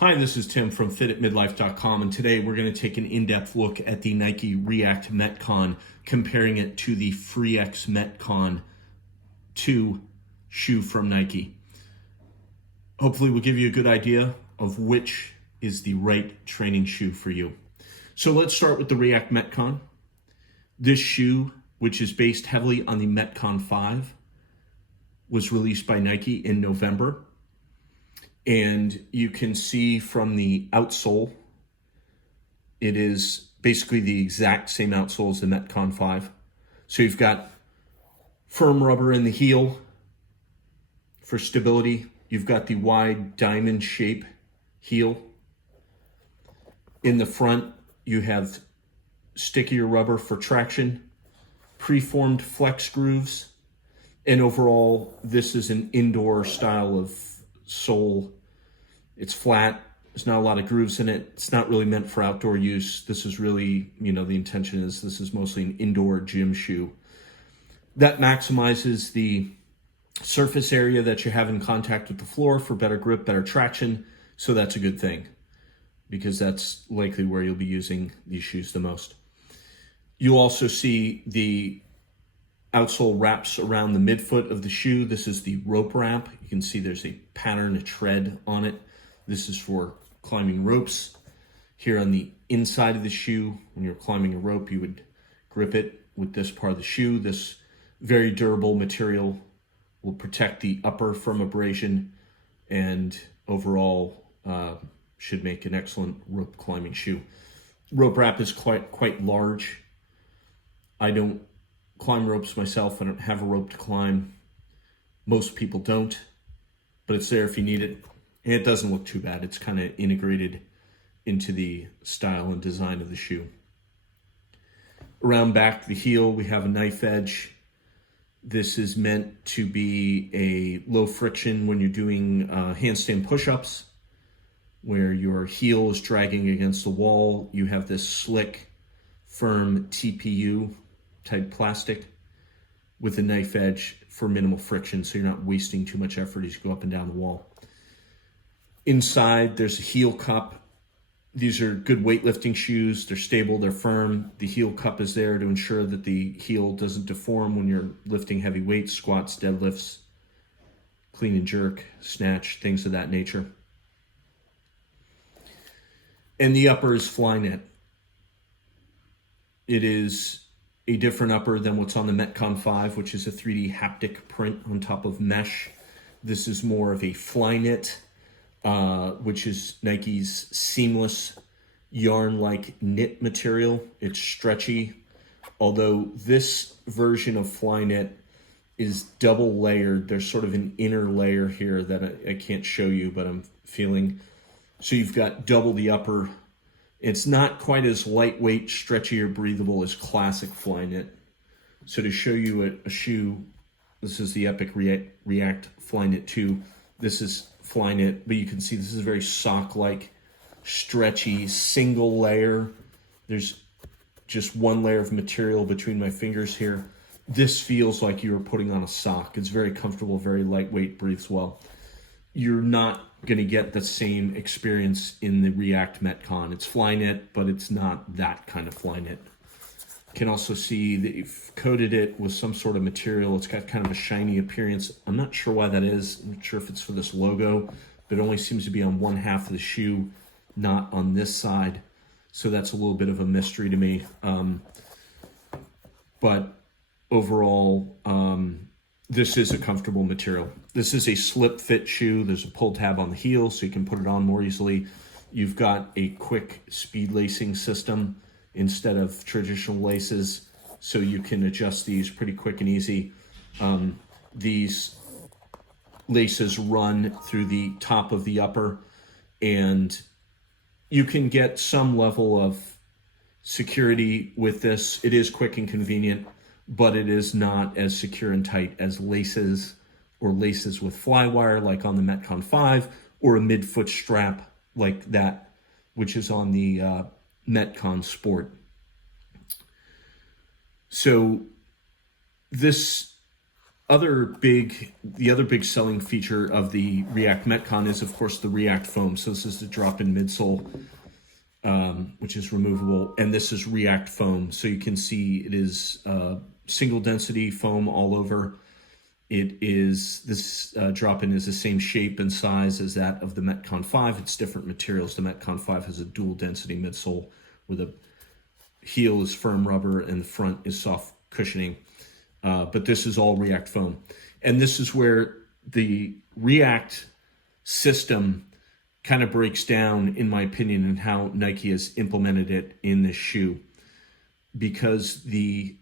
Hi, this is Tim from fititmidlife.com, and today we're going to take an in-depth look at the Nike React Metcon, comparing it to the FreeX Metcon 2 shoe from Nike. Hopefully we'll give you a good idea of which is the right training shoe for you. So let's start with the React Metcon. This shoe, which is based heavily on the Metcon 5, was released by Nike in November. And you can see from the outsole, it is basically the exact same outsole as the Metcon 5. So you've got firm rubber in the heel for stability. You've got the wide diamond shape heel. In the front, you have stickier rubber for traction, preformed flex grooves, and overall, this is an indoor style of sole. It's flat. There's not a lot of grooves in it. It's not really meant for outdoor use. This is really, the intention is this is mostly an indoor gym shoe. That maximizes the surface area that you have in contact with the floor for better grip, better traction. So that's a good thing because that's likely where you'll be using these shoes the most. You'll also see the outsole wraps around the midfoot of the shoe. This is the rope wrap. You can see there's a pattern, a tread on it. This is for climbing ropes. Here on the inside of the shoe, when you're climbing a rope, you would grip it with this part of the shoe. This very durable material will protect the upper from abrasion and overall should make an excellent rope climbing shoe. Rope wrap is quite large. I don't climb ropes myself. I don't have a rope to climb. Most people don't, but it's there if you need it. And it doesn't look too bad. It's kind of integrated into the style and design of the shoe. Around back the heel, we have a knife edge. This is meant to be a low friction when you're doing handstand push-ups, where your heel is dragging against the wall. You have this slick, firm TPU type plastic with a knife edge for minimal friction, so you're not wasting too much effort as you go up and down the wall. Inside, there's a heel cup. These are good weightlifting shoes. They're stable, they're firm. The heel cup is there to ensure that the heel doesn't deform when you're lifting heavy weights, squats, deadlifts, clean and jerk, snatch, things of that nature. And the upper is Flyknit. It is a different upper than what's on the Metcon 5, which is a 3D haptic print on top of mesh. This is more of a Flyknit, which is Nike's seamless yarn-like knit material. It's stretchy, although this version of Flyknit is double layered. There's sort of an inner layer here that I can't show you, but I'm feeling. So you've got double the upper. It's not quite as lightweight, stretchy, or breathable as classic Flyknit. So to show you a shoe, this is the Epic React Flyknit 2. This is Flyknit, but you can see this is very sock-like, stretchy, single layer. There's just one layer of material between my fingers here. This feels like you were putting on a sock. It's very comfortable, very lightweight, breathes well. You're not going to get the same experience in the React Metcon. It's Flyknit, but it's not that kind of Flyknit. You can also see they've coated it with some sort of material. It's got kind of a shiny appearance. I'm not sure why that is. I'm not sure if it's for this logo, but it only seems to be on one half of the shoe, not on this side. So that's a little bit of a mystery to me. But overall, this is a comfortable material. This is a slip fit shoe. There's a pull tab on the heel so you can put it on more easily. You've got a quick speed lacing system instead of traditional laces, so you can adjust these pretty quick and easy. These laces run through the top of the upper, and you can get some level of security with this. It is quick and convenient, but it is not as secure and tight as laces or laces with flywire like on the Metcon 5, or a midfoot strap like that, which is on the Metcon Sport. So this The other big selling feature of the React Metcon is, of course, the React foam. So this is the drop-in midsole, which is removable, and this is React foam. So you can see it is single density foam all over. This drop-in is the same shape and size as that of the Metcon 5. It's different materials. The Metcon 5 has a dual density midsole where the heel is firm rubber and the front is soft cushioning. But this is all React foam. And this is where the React system kind of breaks down, in my opinion, in how Nike has implemented it in this shoe. Because the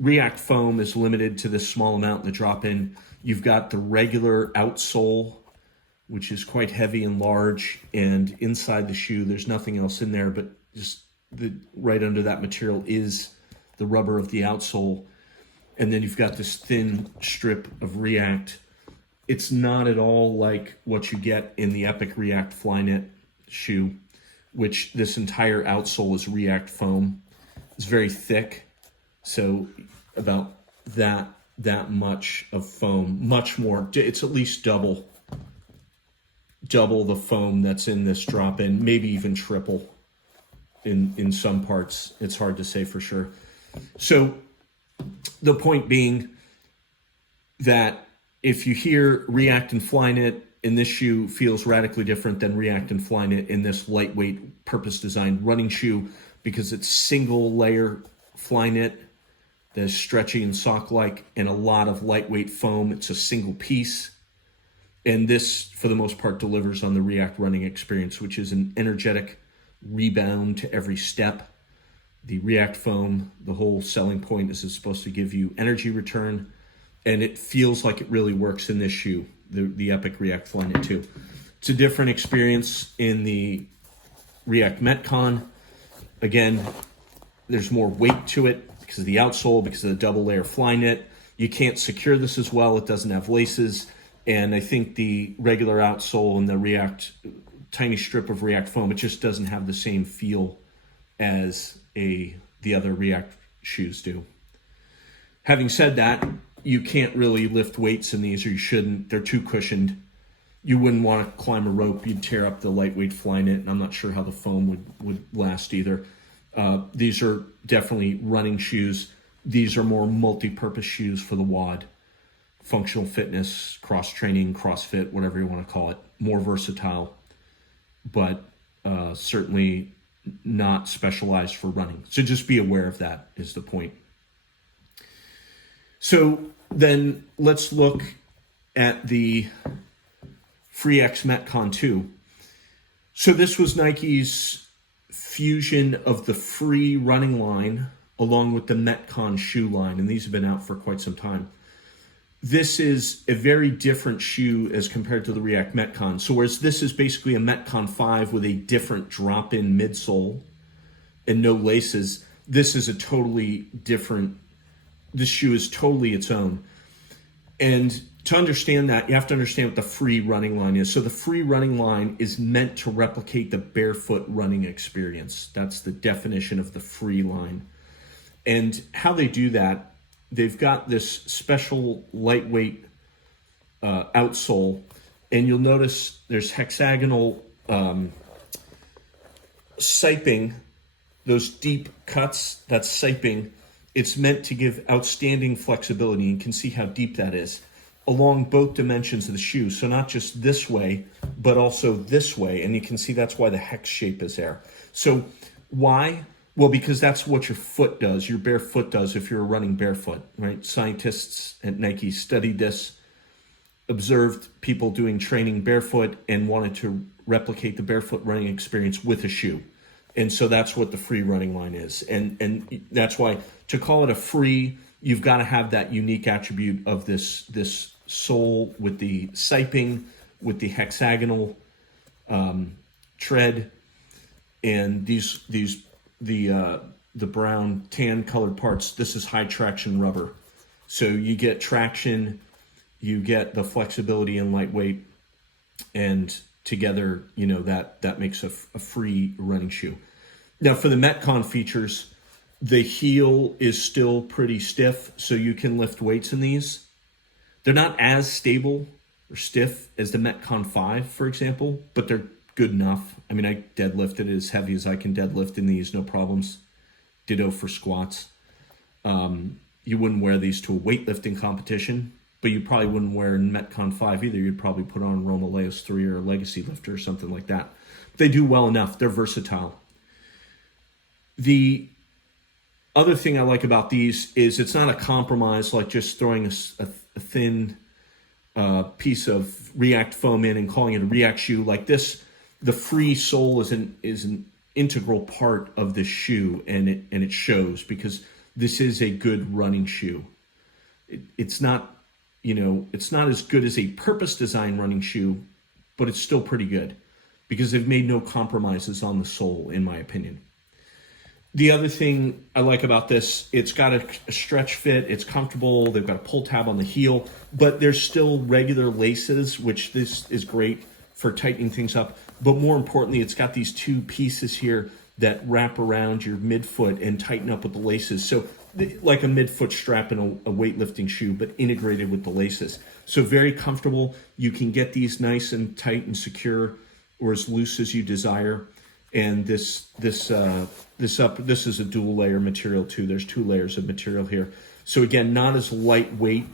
React foam is limited to this small amount in the drop-in. You've got the regular outsole, which is quite heavy and large, and inside the shoe there's nothing else in there, but just right under that material is the rubber of the outsole. And then you've got this thin strip of React. It's not at all like what you get in the Epic React Flyknit shoe, which this entire outsole is React foam. It's very thick. So about that much of foam, much more. It's at least double the foam that's in this drop-in, maybe even triple in some parts. It's hard to say for sure. So the point being that if you hear React and Flyknit in this shoe feels radically different than React and Flyknit in this lightweight purpose-designed running shoe, because it's single layer Flyknit that's stretchy and sock-like, and a lot of lightweight foam. It's a single piece. And this, for the most part, delivers on the React running experience, which is an energetic rebound to every step. The React foam, the whole selling point is it's supposed to give you energy return, and it feels like it really works in this shoe, the Epic React Flyknit 2. It's a different experience in the React Metcon. Again, there's more weight to it because of the outsole, because of the double layer Flyknit. You can't secure this as well. It doesn't have laces. And I think the regular outsole and the React, tiny strip of React foam, it just doesn't have the same feel as the other React shoes do. Having said that, you can't really lift weights in these, or you shouldn't. They're too cushioned. You wouldn't want to climb a rope. You'd tear up the lightweight Flyknit, and I'm not sure how the foam would last either. These are definitely running shoes. These are more multi-purpose shoes for the WOD. Functional fitness, cross-training, CrossFit, whatever you want to call it. More versatile, but certainly not specialized for running. So just be aware of that is the point. So then let's look at the FreeX Metcon 2. So this was Nike's fusion of the free running line along with the Metcon shoe line, and these have been out for quite some time. This is a very different shoe as compared to the React Metcon. So whereas this is basically a Metcon 5 with a different drop-in midsole and no laces, this is a totally different, this shoe is totally its own. And to understand that, you have to understand what the free running line is. So the free running line is meant to replicate the barefoot running experience. That's the definition of the free line. And how they do that, they've got this special lightweight outsole, and you'll notice there's hexagonal siping, those deep cuts, that's siping. It's meant to give outstanding flexibility. You can see how deep that is along both dimensions of the shoe. So not just this way, but also this way. And you can see that's why the hex shape is there. So why? Well, because that's what your foot does, your bare foot does if you're running barefoot, right? Scientists at Nike studied this, observed people doing training barefoot, and wanted to replicate the barefoot running experience with a shoe. And so that's what the free running line is. And that's why to call it a free, you've got to have that unique attribute of this sole with the siping, with the hexagonal tread, and the brown tan colored parts. This is high traction rubber. So you get traction, you get the flexibility and lightweight, and together, that makes a free running shoe. Now for the Metcon features, The heel is still pretty stiff, so you can lift weights in these. They're not as stable or stiff as the Metcon 5, for example, but they're good enough. I mean, I deadlifted as heavy as I can deadlift in these, no problems. Ditto for squats. You wouldn't wear these to a weightlifting competition, but you probably wouldn't wear Metcon 5 either. You'd probably put on Roma Leos 3 or a Legacy Lifter or something like that. They do well enough. They're versatile. The other thing I like about these is it's not a compromise like just throwing a thin piece of React foam in and calling it a React shoe. Like this, the free sole is an integral part of this shoe, and it shows, because this is a good running shoe. It's not, it's not as good as a purpose design running shoe, but it's still pretty good because they've made no compromises on the sole, in my opinion. The other thing I like about this, it's got a stretch fit, it's comfortable, they've got a pull tab on the heel, but there's still regular laces, which this is great for tightening things up. But more importantly, it's got these two pieces here that wrap around your midfoot and tighten up with the laces. So like a midfoot strap in a weightlifting shoe, but integrated with the laces. So very comfortable. You can get these nice and tight and secure, or as loose as you desire. And this is a dual layer material too. There's 2 layers of material here. So again, not as lightweight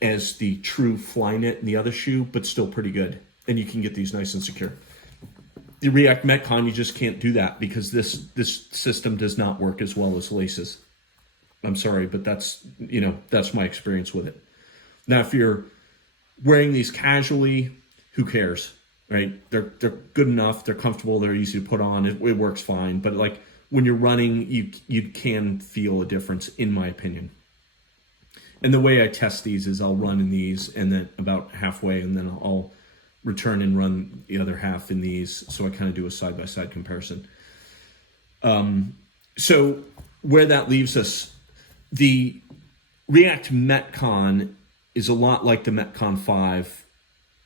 as the true Flyknit and the other shoe, but still pretty good. And you can get these nice and secure. The React Metcon, you just can't do that because this system does not work as well as laces. I'm sorry, but that's my experience with it. Now, if you're wearing these casually, who cares? Right? They're good enough. They're comfortable. They're easy to put on. It works fine. But like when you're running, you can feel a difference, in my opinion. And the way I test these is I'll run in these, and then about halfway, and then I'll return and run the other half in these. So I kind of do a side-by-side comparison. So where that leaves us, the React Metcon is a lot like the Metcon 5,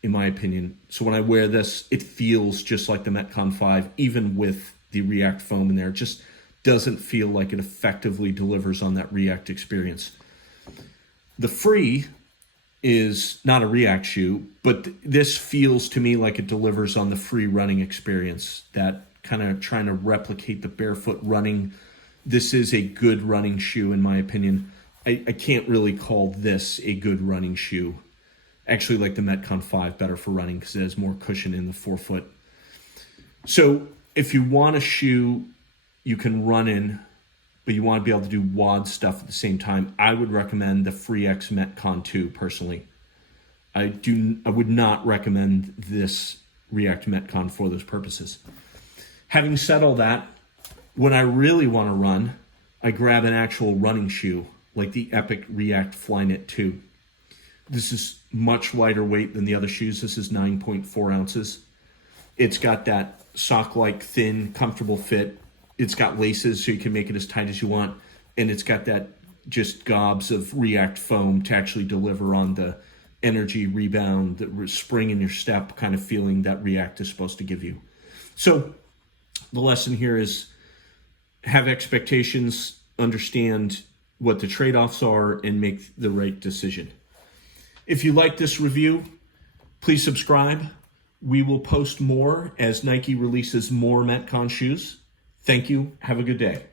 in my opinion. So when I wear this, it feels just like the Metcon 5, even with the React foam in there. It just doesn't feel like it effectively delivers on that React experience. The Free is not a React shoe, but this feels to me like it delivers on the Free running experience, that kind of trying to replicate the barefoot running. This is a good running shoe, in my opinion. I can't really call this a good running shoe. Actually like the Metcon 5 better for running because it has more cushion in the forefoot. So if you want a shoe you can run in, but you want to be able to do WOD stuff at the same time, I would recommend the FreeX Metcon 2 personally. I would not recommend this React Metcon for those purposes. Having said all that, when I really want to run, I grab an actual running shoe like the Epic React Flyknit 2. This is much lighter weight than the other shoes. This is 9.4 ounces. It's got that sock-like thin, comfortable fit. It's got laces so you can make it as tight as you want. And it's got that just gobs of React foam to actually deliver on the energy rebound, the spring in your step kind of feeling that React is supposed to give you. So the lesson here is have expectations, understand what the trade-offs are, and make the right decision. If you like this review, please subscribe. We will post more as Nike releases more Metcon shoes. Thank you. Have a good day.